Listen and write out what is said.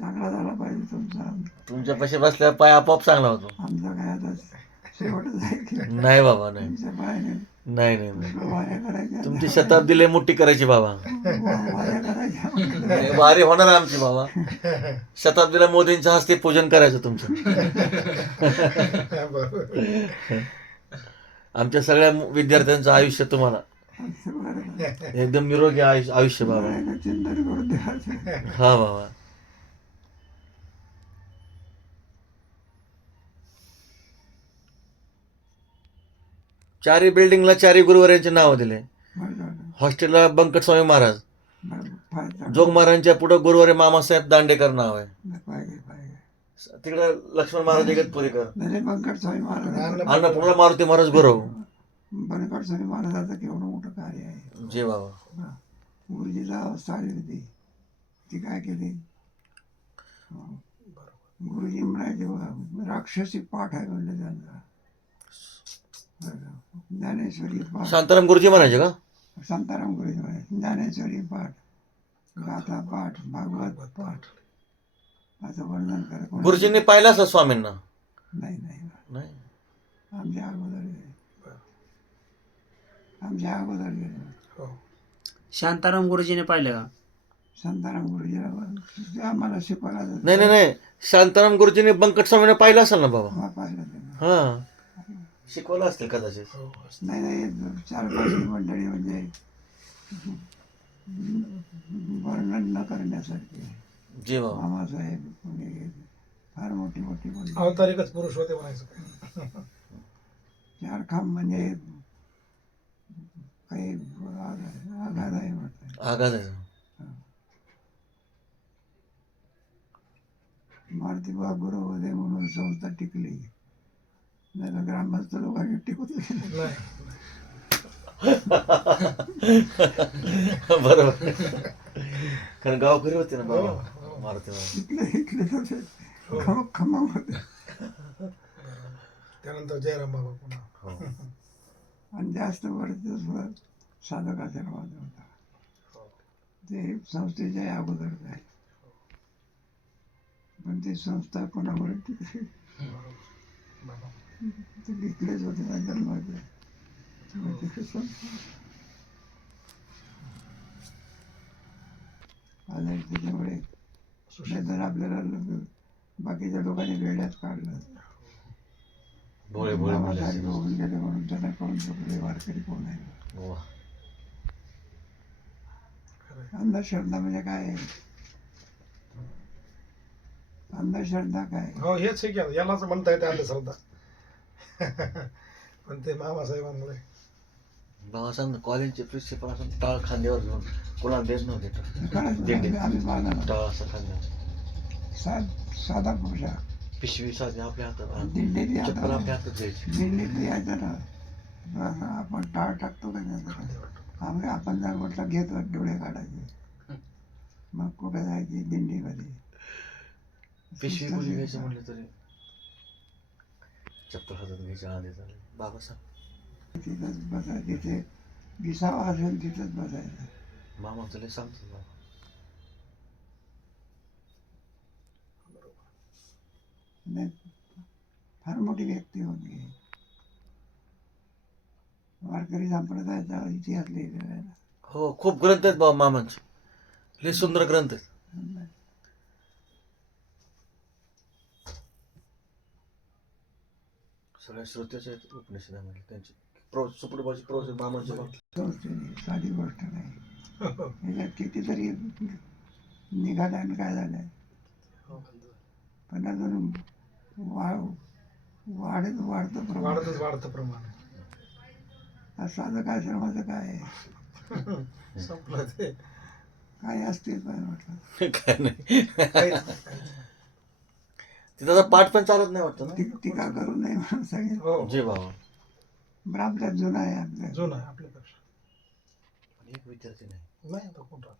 चांगला झाला पाहिजे तुमचा. तुमच्या पैसे बसल्यावर पाय आपोआप चांगला होतो. आमचा काय आता शेवटच आहे की नाही? बाबा नाही. तुमच्या पायाने. नाही नाही नाही. वाऱ्या करायच्या. तुमची शताब्दी लय मोठी करायची बाबा. वा- वाऱ्या करायच्या. नाही, वारी होणार आमची बाबा. शताब्दीला मोदींच्या हस्ते पूजन करायचं तुमचं. बरोबर आमच्या सगळ्या विद्यार्थ्यांचं आयुष्य तुम्हाला. बरं. एकदम निरोगी आयुष्य आयुष्य बाबा. वाऱ्याचं चिंतन करून द्यायचं. हा बाबा. चारी बिल्डिंगला चारी गुरुवारांचे नाव दिले. हॉस्टेलला बंकट स्वामी महाराज. जोग महाराजांच्या पुढे गुरुवारी मामासाहेब दांडेकर नाव आहे. पाहिजे पाहिजे तिकडे लक्ष्मण महाराज इगतपुरीकर नाही बंकट स्वामी महाराज. अन्नपूर्णा मारुती महाराज गुरव. बनकट स्वामी महाराजाचं केवढं मोठं कार्य आहे. जे बाबा. गुरुजीला अवस्था आली होती. ती काय केली. गुरुजी म्हणायचे राक्षसी पाठ आहे म्हणलं त्यांचा बरं. ज्ञानेश्वरी पाठ. शांताराम गुरुजी म्हणायचे का? शांताराम गुरुजी म्हणायचे ज्ञानेश्वरी पाठ गाथा पाठ भागवत पाठ. असं वर्णन करा कोणी- गुरुजींनी पाहिलं असं स्वामींना? नाही नाही. नाही. आमच्या अगोदर गेले. आमच्या अगोदर गेले. हो. शांताराम गुरुजीने पाहिलं का? शांताराम गुरुजीला आम्हाला शिकवायला जात- नाही नाही नाही. शांताराम गुरुजींनी बंकट स्वामींना पाहिलं असेल ना बाबा? पाहिलं त्यांना. हा. शिकवलं असतील कदाचित? हो नाही नाही चार पाच मंडळी म्हणजे वर्णन न करण्यासारखे. जे बाबा. मामासाहेब कोणी फार मोठी मोठी मंडळी अवतारिकच पुरुष होते म्हणायचं काय चार खांब म्हणजे काही आघात आघात आहे आघात आहे. मारुती बा गुरु होते म्हणून संस्था टिकली. नाही तर ग्रामस्थ लोकांनी टिकू. नाही बरोबर कारण गावकरी होते ना बाबा हो. मारुती महाराज. इकडे इकडे होते खम खम्मा होते त्यानंतर जयराम बाबा पुन्हा हो. आणि जास्त वर्चस्व साधकाचा आवाज होता ते संस्थेच्या अगोदर आहे पण ती संस्था कोणावर टिकली बाबा ते इकडेच होते ना जन्माचे मग तिकडे आलं त्याच्यामुळे सुशील नाहीतर आपल्याला बाकीच्या लोकांनी वेड्यात काढलं भोळे भोळे होऊन गेले म्हणून त्यांना कळून चुकले वारकरी कोण आहे. अंधश्रद्धा म्हणजे काय आहे? अंधश्रद्धा काय? हो हेच आहे की आता. यालाच म्हणता येते अंधश्रद्धा पण ते मामासाहेबांमुळे बाबा सांग ना कॉलेजचे प्रिन्सिपल असं टाळ खांद्यावर घेऊन कोणाला देत नव्हते दिंडी. आम्ही पाहणार टाळ असं खांद्यावर. साध साधा पोशाख पिशवी साधी आपल्या हातात दिंडीत चप्पल यायचं आपल्या हातात द्यायची. दिंडीत यायचं ना आपण टाळ टाकतो का त्याचं आम्ही आपण जर म्हटलं घेतो डोळे काढायचे. मग कुठे जायची? दिंडीमध्ये. पिशवी कुठे घ्यायची. म्हटलं तरी? चप्पल हातात घ्यायची आधी चालेल बाबा सांग. तिथंच बसायचं जिथे विसावा असेल तिथंच बसायचं. मामा तुला सांगतो बाबा. नाही फार मोठी व्यक्ती होती वारकरी संप्रदायाचा इतिहास लिहिलेला. हो खूप ग्रंथ आहेत बाबा मामांचे. लय सुंदर ग्रंथ आहेत. सगळ्या श्रोत्याचे आहेत उपनिषदामध्ये त्यांचे. प्रो मामांचे बघ. संस्थेने साधी गोष्ट नाही. याच्यात कितीतरी निघालं आणि काय झालं. पण अजून वाढ वाढत वाढतं प्रमाण. वाढतच वाढतं प्रमाण. हा साधक आश्रमाचं काय आहे? संपलं ते. काय असते काय म्हटलं? काय नाही. काहीच नाही, काहीच नाही. तिथं आता पाठ पण चालत नाही वाटतं टी- टीका करू नये म्हणून सांगेल हो. ना जे बाबा. बरं आपल्यात जुना आहे आपल्या जुनं आहे आपल्यापेक्षा. पण एक विद्यार्थी नाही. नाही आता कोण राहत?